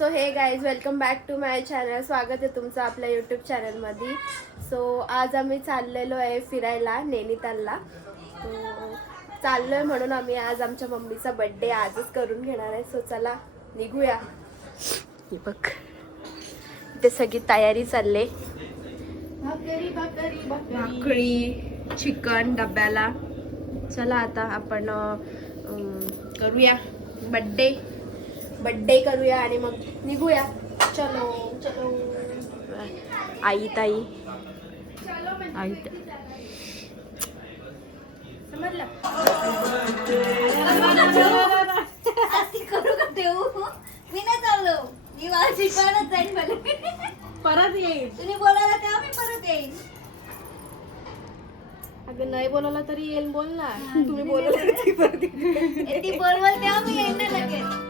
So hey guys welcome back to my channel. स्वागत आहे तुमचं आपल्या यूट्यूब चॅनलमध्ये. सो आज आम्ही चाललेलो आहे फिरायला नैनितालला. तो चाललो आहे म्हणून आम्ही आज आमच्या मम्मीचा बड्डे आजच करून घेणार आहे. सो चला निघूया. हे बघ ते सगळी तयारी चालले. भाकरी चिकन डब्याला. चला आता आपण करूया बड्डे करूया आणि मग निघूया. चलो चलो आई ताई समजलं. करू का ठेवू मी नाही चाललो. मी माझी परत जाईन भले परत येईल. तुम्ही बोलायला तेव्हा मी परत येईन. अगं नाही बोलायला तरी येईल. बोल ना. तुम्ही बोलवलं ती परत येईल. ती बोलवाल तेव्हा मी येईन ना लगेच.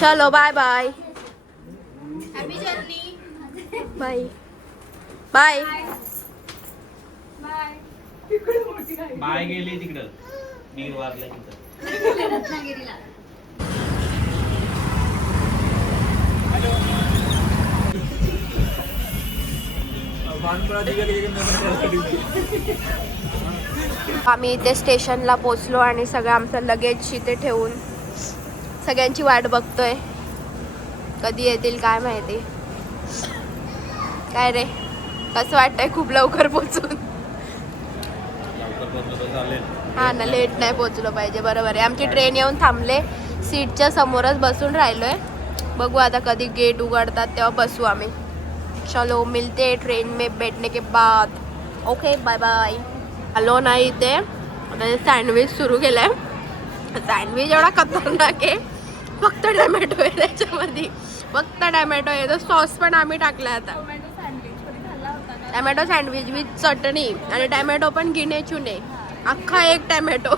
चलो bye bye. Happy journey. Bye bye bye गेली तिकडं मीर वारला तिथं रत्नागिरीला. आम्ही इथे स्टेशनला पोचलो आणि सगळं आमचं लगेज इथे ठेवून सगळ्यांची वाट बघतोय. कधी येतील काय माहिती. काय रे कसं वाटतंय खूप लवकर पोचून. हा ना लेट नाही पोचलो पाहिजे. बरोबर आहे. आमची ट्रेन येऊन थांबले. सीटच्या समोरच बसून राहिलोय. बघू आता कधी गेट उघडतात तेव्हा बसू आम्ही. चलो मिलते ट्रेन में बैठने के बाद. Okay bye bye. आलो नाही इथे आता सँडविच सुरू केलंय. सँडविच एवढा खतरनाक आहे. फक्त टॅमॅटो आहे त्याच्यामध्ये. फक्त टॅमॅटो आहे. तर सॉस पण आम्ही टाकला आता. टॅमॅटो सँडविच विथ चटणी आणि टॅमॅटो पण गिने चुने. अख्खा एक टॅमॅटो.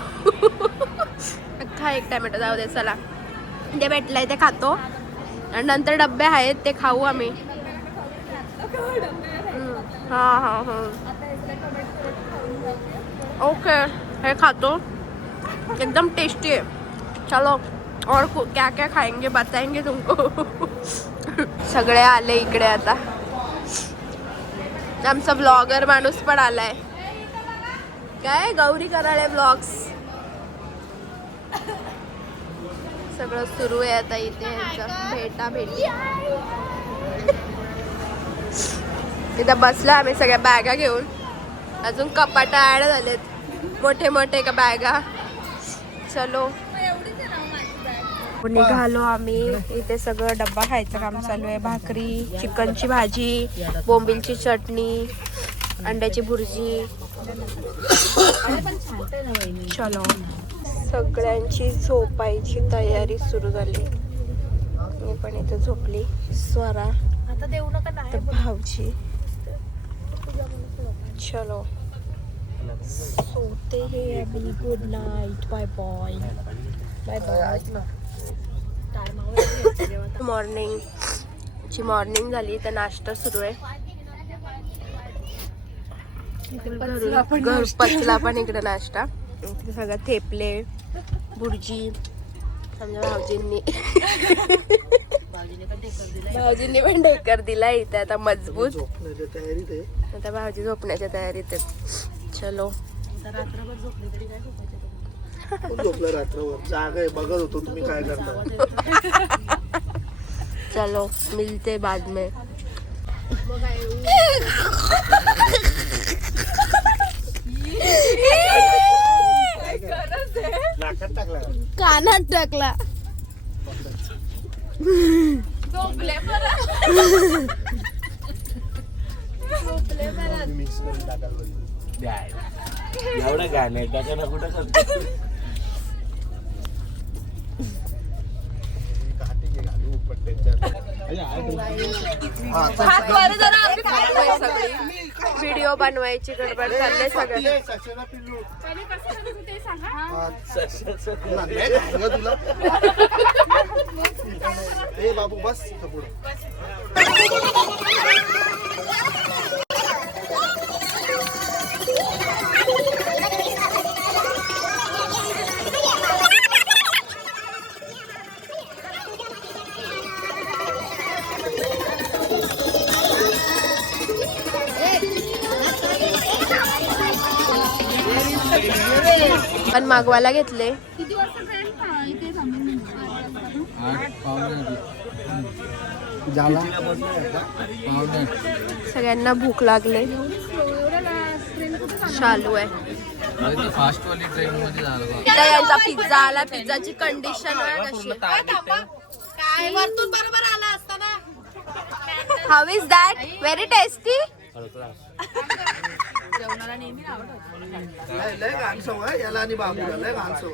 अख्खा एक टॅमॅटो. जाऊ दे चला. ते भेटलंय ते खातो आणि नंतर डब्बे आहेत ते खाऊ आम्ही. हां हां हां ओके हे खातो. एकदम टेस्टी है. चलो और क्या क्या खाएंगे बताएंगे तुमको. सगळे आले इकडे आता. आमचा ब्लॉगर माणूस पण आलाय. काय गौरी कराळे ब्लॉग्स सगळं सुरू आहे आता इथे. भेटा भेटी तिथं बसला आम्ही सगळ्या बॅगा घेऊन. अजून कपाट ऍड झालेत मोठे मोठे का बॅगा. चलो निघालो आम्ही. इथे सगळं डब्बा खायचं काम चालू आहे. भाकरी चिकनची भाजी बोंबिलची चटणी अंड्याची भुर्जी. चलो सगळ्यांची झोपायची तयारी सुरू झाली. मी पण इथे झोपली. स्वरा आता देऊ नका नाही. भाऊजी चलो सोते हैं अभी. Good night bye bye bye bye. Morning झाली तर नाश्ता सुरू आहे. घर पचला पण इकडे नाश्ता. इथे सगळं थेपले भुर्जी समजा भाऊजींनी पण ढेकर दिला इथे. आता मजबूत आता भाऊजी झोपण्याच्या तयारीत आहेत. चलो झोपला रात्रभर जागा आहे बघत होतो तुम्ही काय करता. चलो मिलते बाद में. कानात टाकला. झोपले एवढं गाणे टाकायला कुठं व्हिडिओ बनवायची गडबड चालले सगळं. तुला ए बाबू बस पुढे. पण मागवायला घेतले. किती वाजता ट्रेन इथे थांबेल? झाला सगळ्यांना भूक लागले. चालू आहे फास्ट वाली ट्रेन मध्ये झालं. आता यांचा पिझ्झा आला. पिझ्झाची कंडिशन कशी काय वरतून बरोबर आला असताना. How is that? Very tasty. लय घाण सवय याला आणि बाबूला लय घाण सवय.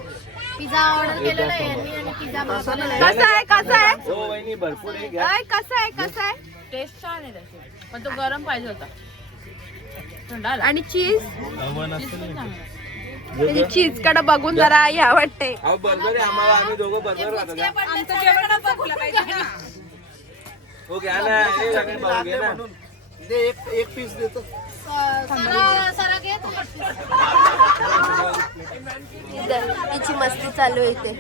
पिझ्झा ऑर्डर केलेला आहे यांनी आणि पिझ्झा मागवलेला आहे. कसं आहे कसं आहे हो वहिनी भरपूर आहे घ्या. अय, कसं आहे कसं आहे? टेस्ट छान आहे त्याची, पण तो गरम पाहिजे होता. थंड आला. आणि चीज हवं नसेल ना. म्हणजे चीज कडे बघून जरा या वाटते. अहो बर्गर आहे आम्हाला. आम्ही दोघं बर्गर खातो का? हो घ्या ना. हे सगळे बघू घे ना. म्हणून दे एक पीस देतो. सरा घे तू पटकन. तिची मस्ती चालू आहे इथे.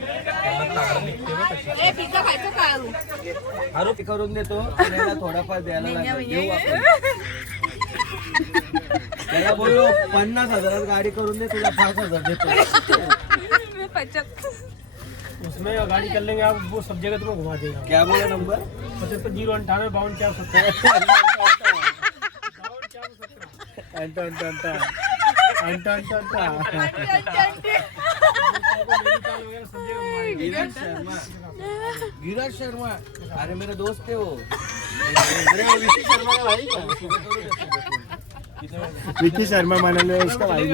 अरे ते करून देतो. त्याला थोडाफार द्यायला लागेल. देऊ आपण. त्याला बोललो 50,000 गाडी करून दे. तुला 5,000 देतो. उसमें गाड़ी कर लेंगे आप, वो सब जगह तुम्हें घुमा देगा. क्या बोला नंबर? 75 गिराज शर्मा. अरे मेरा दोस्त है वो. विकी शर्मा मानने उसका भाई भी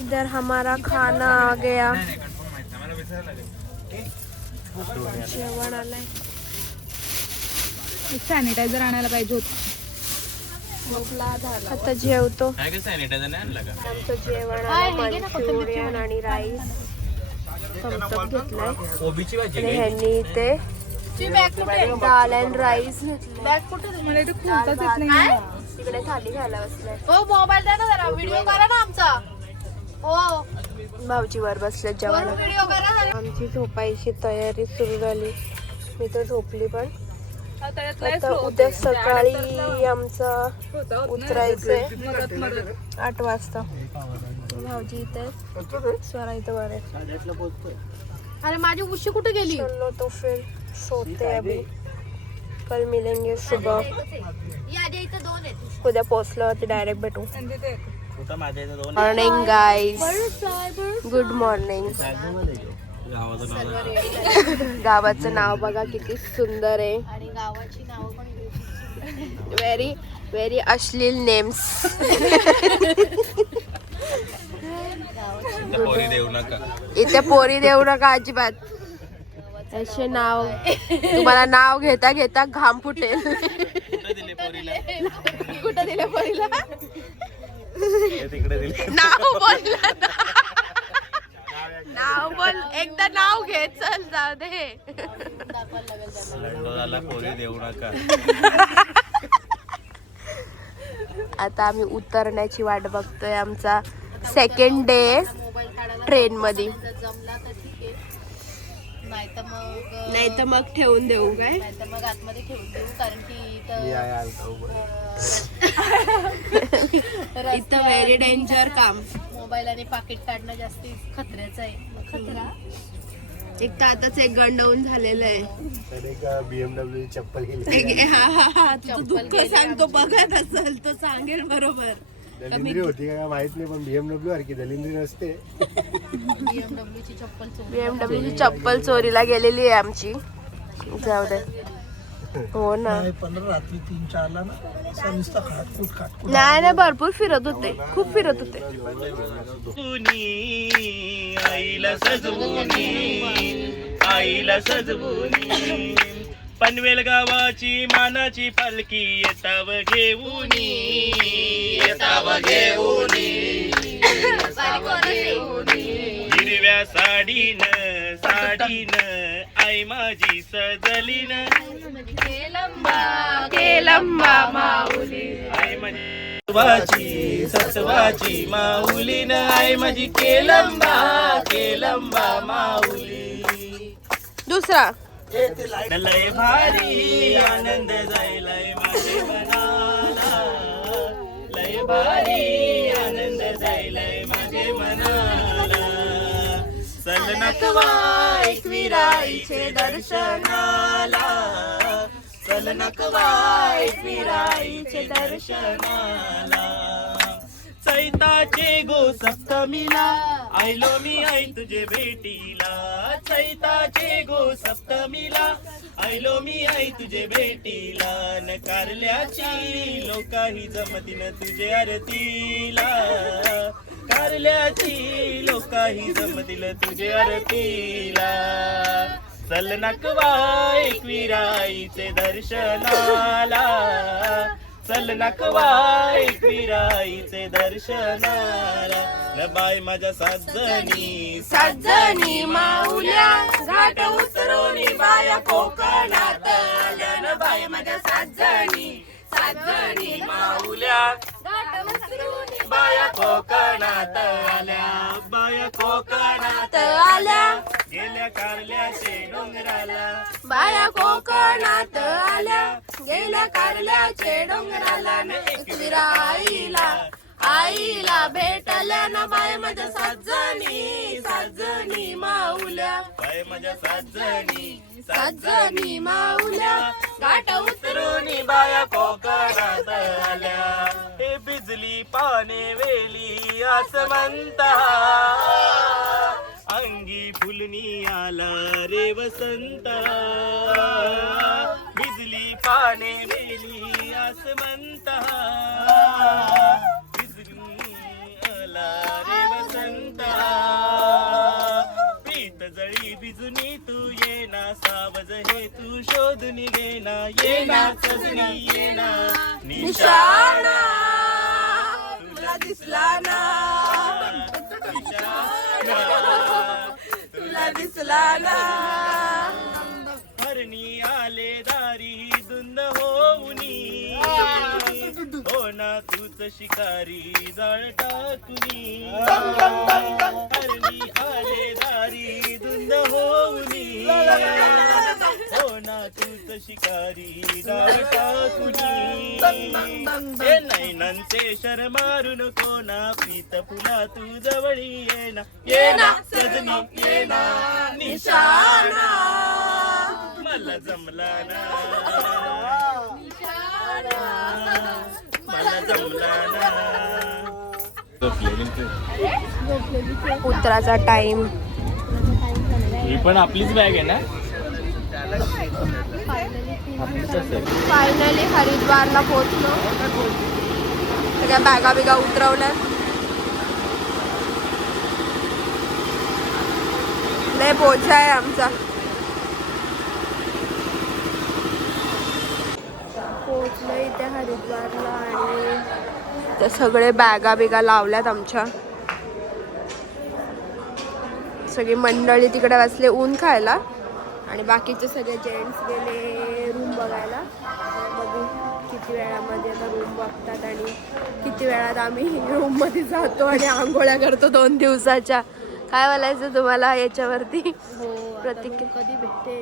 इधर हमारा खाना आ गया. जेवण आलंय. सॅनिटायझर आणायला पाहिजे होतं. आता जेवतो. सॅनिटायझर नाही आणलं का? आमचं जेवण आलं मंचुरियन आणि राईस. थम्सअप घेतलाय. कोबीची भाजी आणि ह्यांनी इथे दाल अँड राईस घेतली. मला इथे खोलताच येत नाही. तिकडे थाली खायला बसलाय. हो मोबाईल द्या ना जरा. व्हिडिओ करा ना आमचा. हो भाऊजी वर बसले जेवायला. व्हिडिओ करा जरा. आमची झोपायची तयारी सुरू झाली. मी तर झोपली पण. आता उद्या सकाळी आमचं उतरायचंय 8 वाजता. भाऊजी इथे स्वरा इथे बरे. अरे माझी उशी कुठे गेली? चलो तो फिर सोते अभी. कल मिलेंगे सुबह. यादी इथं 2 आहेत. उद्या पोहोचल्यावरती डायरेक्ट भेटू. कुठं माझ्या इथं 2 मॉर्निंग गाईज. Good morning. गावाचं नाव बघा किती सुंदर आहे. आणि गावाची नावं पण व्हेरी व्हेरी अश्लील नेम्स. पोरी देऊ नका. इथे पोरी देऊ नका अजिबात. असे नाव तुम्हाला नाव घेता घेता घाम फुटेल. कुठं दिले पोरीला? कुठं दिले पोरीला? तिकडे दिले. नाव बोल ना. नाव बोल. एकदा नाव घे. चल जाऊ दे. लंडोला पोरी देऊ नका. आता आम्ही उतरण्याची वाट बघतोय. आमचा सेकंड डे ट्रेन मध्ये. जमला तर ठीक आहे. नाही तर मग ठेवून देऊ काय? नाहीतर मग आतमध्ये ठेवून देऊ. कारण की इथं व्हेरी डेंजर काम. मोबाईल आणि पाकिट काढणं जास्ती खतऱ्याचं आहे. खतरा एक तर आताच एक गंडवून झालेलं आहे. BMW चप्पल गेली. हा तुझं दुःख सांगतो. बघत असेल तो सांगेल बरोबर. दलिंद्री होती का माहित नाही, पण BMW सारखी दलिंद्री नसते. BMW ची चप्पल चोरी. BMW ची चप्पल चोरीला गेलेली आहे आमची. जाऊ दे. हो ना. 15 रात्री 3-4 ला ना नुसतं खाट. नाही नाही भरपूर फिरत होते. खूप फिरत होते. आईला सजवूनी, आईला सजवूनी, पनवेल गावाची मानाची पालखी येताव घेऊनी, येताव घेऊनी. हिरव्या साडीन आई माझी सजलीन केलंबा माऊली आई माझी सत्वाची माऊलीन आई माझी केलंबा माऊली. दुसरा लय भारी आनंद जायलाय माझे मनाला लय भारी आनंद जायलाय माझे मनाला चल नकवा एकविराईचे दर्शनाला चल नकवा एकविराईचे दर्शनाला चैताचे गो सप्तमीला आयलो मी आई तुझे भेटीला चैताचे गो सप्तमीला आयलो मी आई तुझे भेटीला न कारल्याची लोकाही जमतीन तुझे आरतीला कारल्याची लोकाही जमतील तुझे आरतीला चल नकवा एकविराईचे दर्शनाला चल नकवा एकविराईचे दर्शनाला न बाय माझ्या सज्जनी माऊल्या घाट उतरून बाया कोकणात आल्या न बाय माझ्या सज्जनी माऊल्या घाट उतरून बाया कोकणात आल्या बाया कोकणात आल्या गेल्या कारल्याचे डोंगराला बाया कोकणात आल्या गेल्या कारल्याचे डोंगराला न एकविराईला आईला भेटल्या ना बाय माझ्या सज्जनी माऊल्या बाय माझ्या सज्जनी माऊल्या घाट उतरून बाया कोकणात आल्या हे बिजली पाने वेली आसमंता अंगी फुलनी आला रे वसंता बिजली पाने वेली आसमंता बिजली आला रे वसंता प्रीत जळी बिजुनी तू येना सावज हे तू शोधून घेना येना सजनी येना निशाणा तुला दिसला ना तुला दिसला ना हरणी आले दारी धुंद होऊनी हो ना तूच शिकारी जाळ टाकुनी हरणी आले दारी धुंद होऊनी हो ना तूच शिकारी जाळ टाकुनी हे नैनांचे शर मारू नको ना प्रीत पुन्हा तू जवळी येना सजनी येना निशाणा मला जमला ना मला जमला ना. उतराचा टाइम ही पण आपलीच बॅग आहे ना. फायनली हरिद्वारला पोहोचलो सगळ्या बॅगा बिगा उतरवल्या लय बोजा आहे आमचा पोहोचलो इथे हरिद्वारला आणि त्या सगळे बॅगा बिगा लावल्यात आमच्या सगळी मंडळी तिकडे बसले ऊन खायला आणि बाकीचे सगळे जेंट्स गेले रूम बघायला बघू किती वेळामध्ये आता रूम बघतात आणि किती वेळात आम्ही रूममध्ये जातो आणि आंघोळ्या करतो 2 दिवसाच्या. काय बोलायचं तुम्हाला याच्यावरती प्रतिक्रिया? कधी भेटते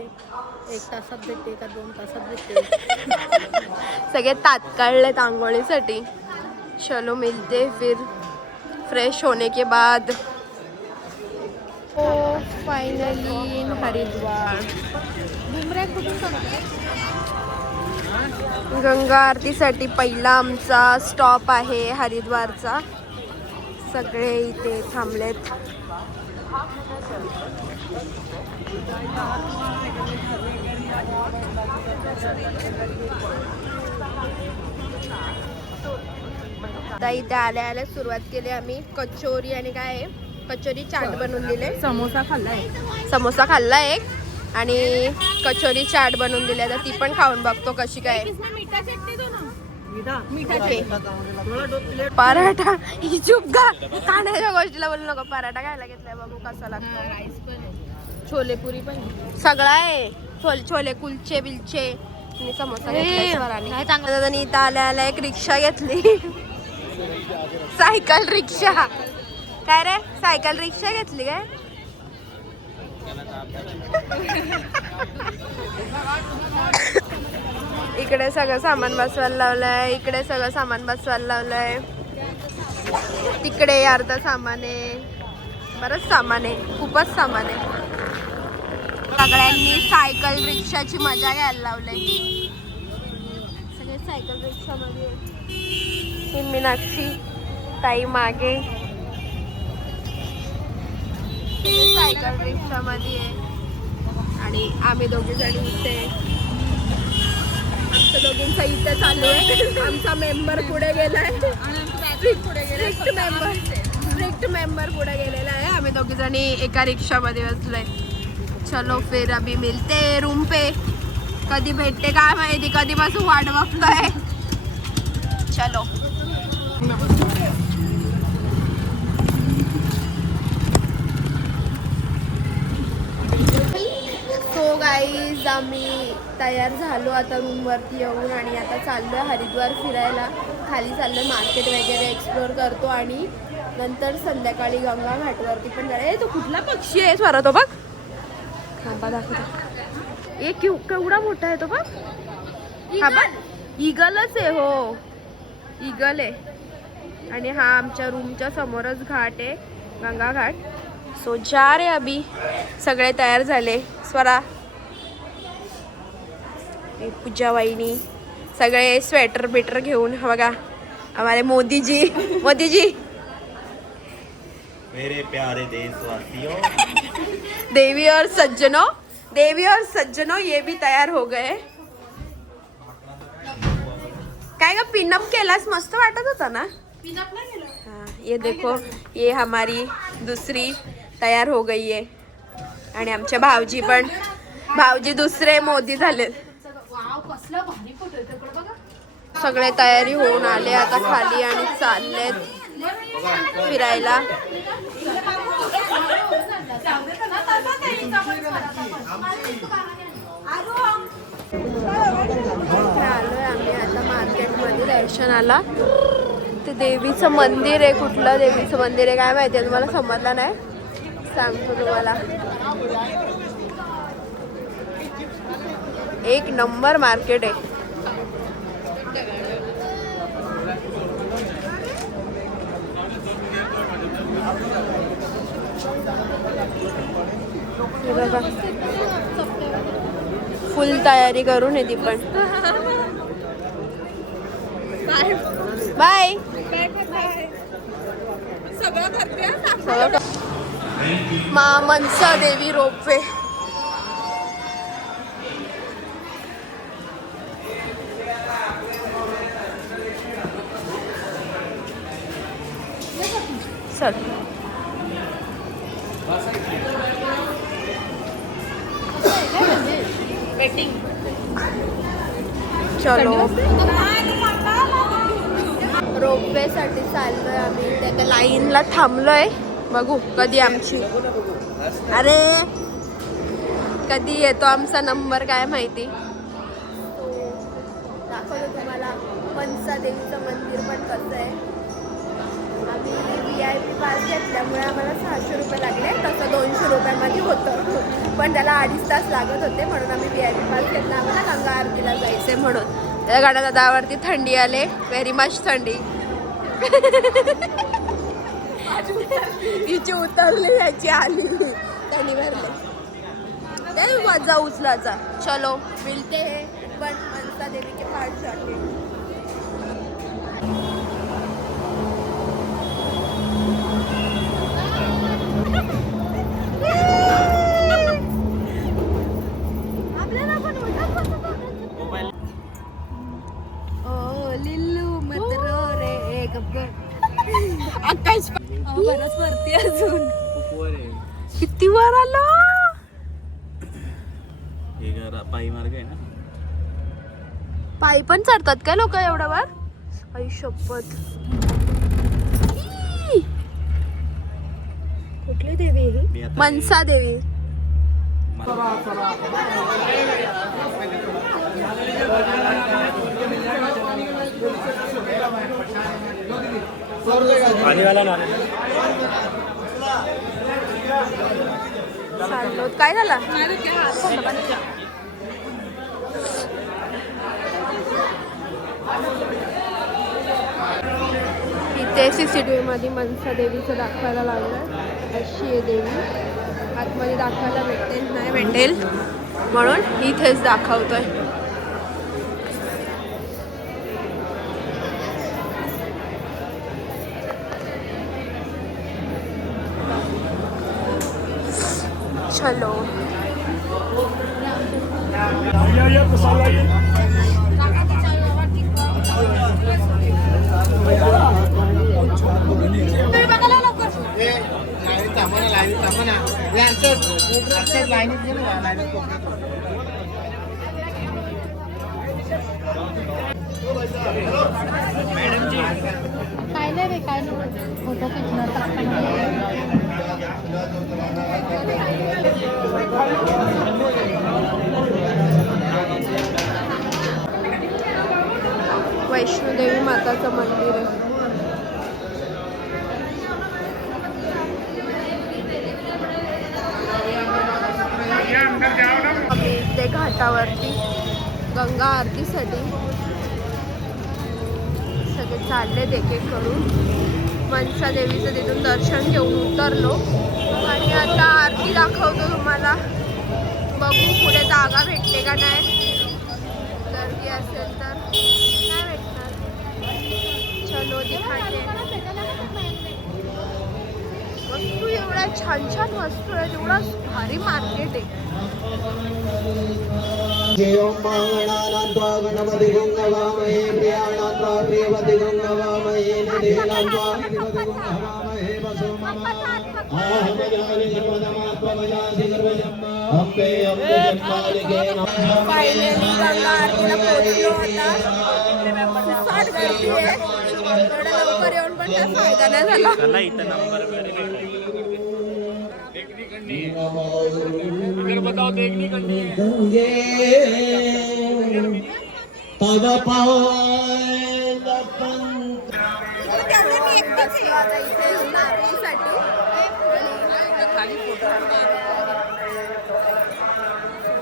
1 तासात भेटते का 2 तासात भेटते सगळे तात्काळलेत आंघोळीसाठी. चलो मिलते फिर फ्रेश होने के बाद. हो फायनली इन हरिद्वार. गंगा आरतीसाठी पहिला आमचा स्टॉप आहे हरिद्वारचा. सगळे इथे थांबलेत. आता इथे आल्या आल्या सुरुवात केली आम्ही. कचोरी आणि काय आहे कचोरी चाट बनवून दिले. समोसा खाल्लाय समोसा खाल्ला एक आणि कचोरी चाट बनवून दिली. आता ती पण खाऊन बघतो कशी काय. पराठा ही चुप का खाण्याच्या गोष्टीला बोलू नको. पराठा खायला घेतलाय बघू कसा लागतो. छोले पुरी पण सगळं आहे. छोले कुलचे बिलचे आणि समोसा घेतलाय स्वराने. दादानी इथं आल्या आल्या एक रिक्षा घेतली. सायकल रिक्षा. काय रे सायकल रिक्षा घेतली काय? इकडे सगळं सामान बसवायला लावलंय. इकडे सगळं सामान बसवायला लावलंय. तिकडे अर्धा सामान आहे. बरंच सामान आहे. खूपच सामान आहे. सगळ्यांनी सायकल रिक्षाची मजा घ्यायला लावलंय. सगळे सायकल रिक्षामध्ये. ही मीनाक्षी ताई मागे सायकल रिक्षामध्ये आहे आणि आम्ही दोघी जणी इथे. आमच्या दोघींचा इथे चालू आहे. आमचा मेंबर पुढे गेलाय. स्ट्रिक्ट मेंबर पुढे गेलेला आहे. आम्ही दोघी जणी एका रिक्षामध्ये बसलोय. चलो फिर अभी मिलते रूम पे. कधी भेटते काय माहिती. कधीपासून वाट बघतोय. चलो सो गाईज आम्ही तयार झालो आता रूमवरती येऊन आणि आता चाललोय हरिद्वार फिरायला. खाली चाललोय मार्केट वगैरे एक्सप्लोर करतो आणि नंतर संध्याकाळी गंगा घाटवरती पण जाणार. तो कुठला पक्षी आहे स्वरा तो बघ. थांबा दाखवतो. एक केवढा मोठा आहे तो बघ. हा बघ ईगलच आहे. हो ईगल आहे. आणि हा आमच्या रूमच्या समोरच घाट आहे गंगा घाट. सो जा रे अभी. सगळे तयार झाले. स्वरा पूजा वाहिनी सगळे स्वेटर बिटर घेऊन. बघा हमारे मोदीजी. मोदीजी मेरे प्यारे देशवासियों, देवी और सज्जनों ये भी तयार हो गए. काय ग पिनअप केलास. मस्त वाटत होता ना. हाँ ये देखो ये हमारी दूसरी तयार हो गई है. आणि आमचे भाऊजी पण. भाऊजी दुसरे मोदी झाले. सगळे तयारी होऊन आले आता खाली आणि चाललेत फिरायला. आलोय आम्ही आता मार्केटमध्ये दर्शनाला. ते देवीचं मंदिर आहे. कुठलं देवीचं मंदिर आहे काय माहिती. तुम्हाला समजलं नाही. सांगतो तुम्हाला. एक नंबर मार्केट आहे. बघा फुल तयारी करून येते पण. बाय. सगळं मा मनसा देवी रोपवे. चल चलो रोपवे साठी चाललोय आम्ही. त्या लाईनला थांबलोय. बघू कधी आमची. अरे कधी येतो आमचा नंबर काय माहिती. दाखवतो तुम्हाला मनसा देवीचं मंदिर पण कसं आहे. आम्ही VIP पास घेतल्यामुळे आम्हाला 600 रुपये लागले. तसं 200 रुपयामध्ये होतं पण त्याला 2.5 तास लागत होते म्हणून आम्ही VIP पास घेतला. आम्हाला गंगा आरतीला जायचंय म्हणून. त्या गाड्या दादावरती थंडी आले. व्हेरी मच थंडी. तिची उतरली याची आली त्यांनी भरले. त्या वजा उचलाचा. चलो मिलते हैं पण मनसा देवी के पास जाके. आपल्याला पण लिल्लू मत रो रे आकाश. बरंच वरती अजून. किती वर आलो. पायी मार्ग आहे ना. पायी पण चढतात काय लोक एवढं वर. आई शपथ. कुठली देवी आहे ही? मनसा देवी. चाललो. काय झालं? इथे CCTV मध्ये मनसा देवीचं दाखवायला लागलं. अशी आहे देवी. आतमध्ये दाखवायला भेटेल नाही भेटेल म्हणून इथेच दाखवतोय. चलो. काय नाही रे काय नाही फोटो वैष्णोदेवी माताचं मंदिर आहे. आम्ही इथे घाटावरती गंगा आरतीसाठी सगळे चाललेत एक एक करून. मनसा देवीचं तिथून दर्शन घेऊन उतरलो आणि आता आरती दाखवतो तुम्हाला. बघू पुढे जागा भेटते का नाही. गर्दी असेल तर नाही भेटणार. चलो दिखाते. वस्तू एवढ्या छान छान वस्तू आहेत. एवढा भारी मार्केट आहे. गणपती गंगवामहे प्रियाणान्त्वा प्रियवती गंगवामहे निधीनान्त्वा निधिपती गंगवामहे वसो मम आहम जानि सर्वधमात्मजासि सर्वजम् अम्बे अम्बे जन्मालिके नमः. फायनली गंगा आरतीला पोहोचलो आता. फार गर्दी आहे. थोडं लवकर येऊन पण काय फायदा नाही झाला. चला इथं नंबर बताओ. देखनी करनी है गंगे तव पावन पंत. आता इथे आरतीसाठी खाली फोटो.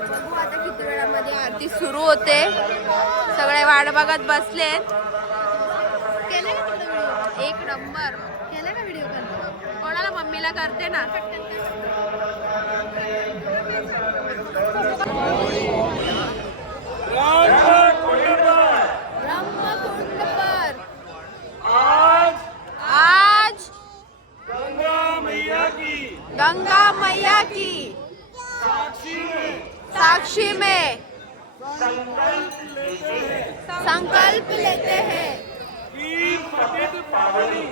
बघू आता किती वेळामध्ये आरती सुरू होते. सगळे वाट बघत बसलेत. केले का थोडं व्हिडिओ? एक नंबर केलं का व्हिडिओ? कोणाला? मम्मीला करते ना. ब्रह्मकुंड पर आज गंगा मैया की साक्षी में संकल्प लेते हैं कि पतित पावनी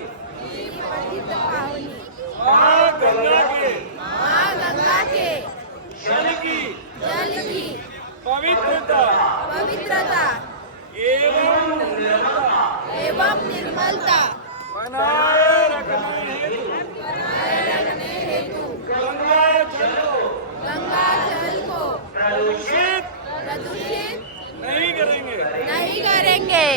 माँ गंगा के जल की पवित्रता एवं निर्मलता बनाए रखने हेतु गंगा जल को प्रदूषित नहीं करेंगे.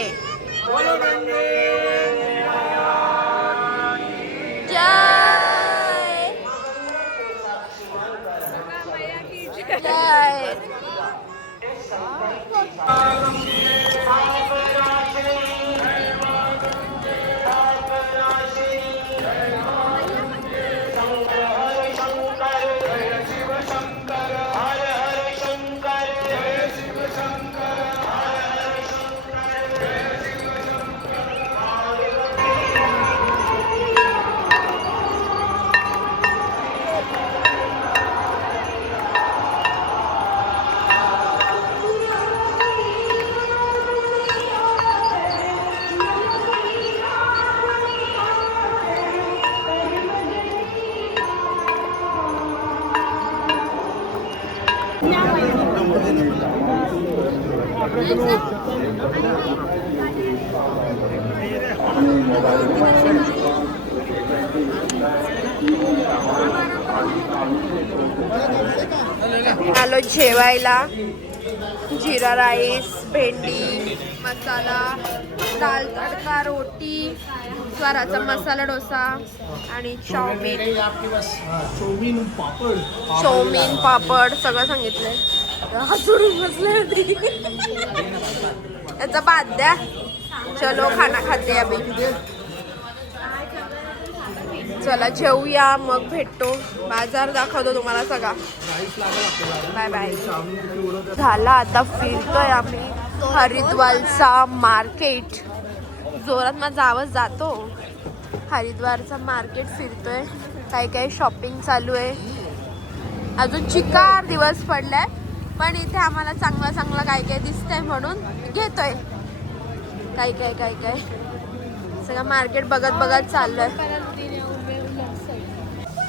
जय जय. आलो जेवायला. जिरा राईस, भेंडी मसाला, दाल तडका, रोटी, स्वराचा मसाला डोसा आणि चाऊमिन. चौमीन पापड चाऊमिन पापड सगळं सांगितलंय. हसून बसले होती. याचा बाद द्या. चलो खाना खाते अभी. चला जेवूया मग भेटतो. बाजार दाखवतो तुम्हाला सगळा. Bye bye. झाला आता फिरतोय आम्ही हरिद्वारचा मार्केट. जोरात माझा आवाज जातो. हरिद्वारचा मार्केट फिरतोय. काही काही शॉपिंग चालू आहे. अजून चिकार दिवस पडलाय पण इथे आम्हाला चांगला चांगला काय काय दिसतंय म्हणून घेतोय. काय काय काय काय सगळं मार्केट बघत बघत चाललंय.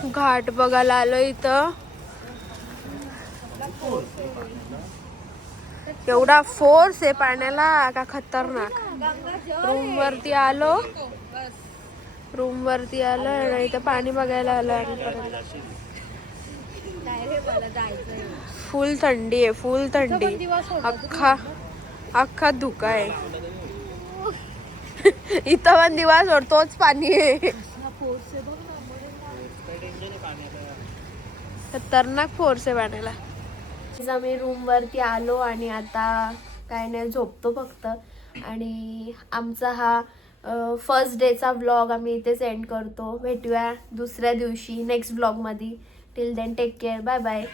घाट बघायला आलो इथं. एवढा फोर्स आहे पाण्याला का खतरनाक. रूम वरती आलो आणि इथं पाणी बघायला आलो. आणि फुल थंडी आहे. फुल थंडी. अख्खा धुका आहे. इथं पण दिवस और तोच पाणी आहे. खतरनाक फोर्स आहे पाण्याला. आम्ही रूम वरती आलो आणि आता काय नाही झोपतो फक्त. आणि आमचा हा फर्स्ट डेचा व्लॉग आम्ही इथेच एंड करतो. भेटूया दुसऱ्या दिवशी नेक्स्ट व्लॉगमध्ये. Till then take care. Bye bye.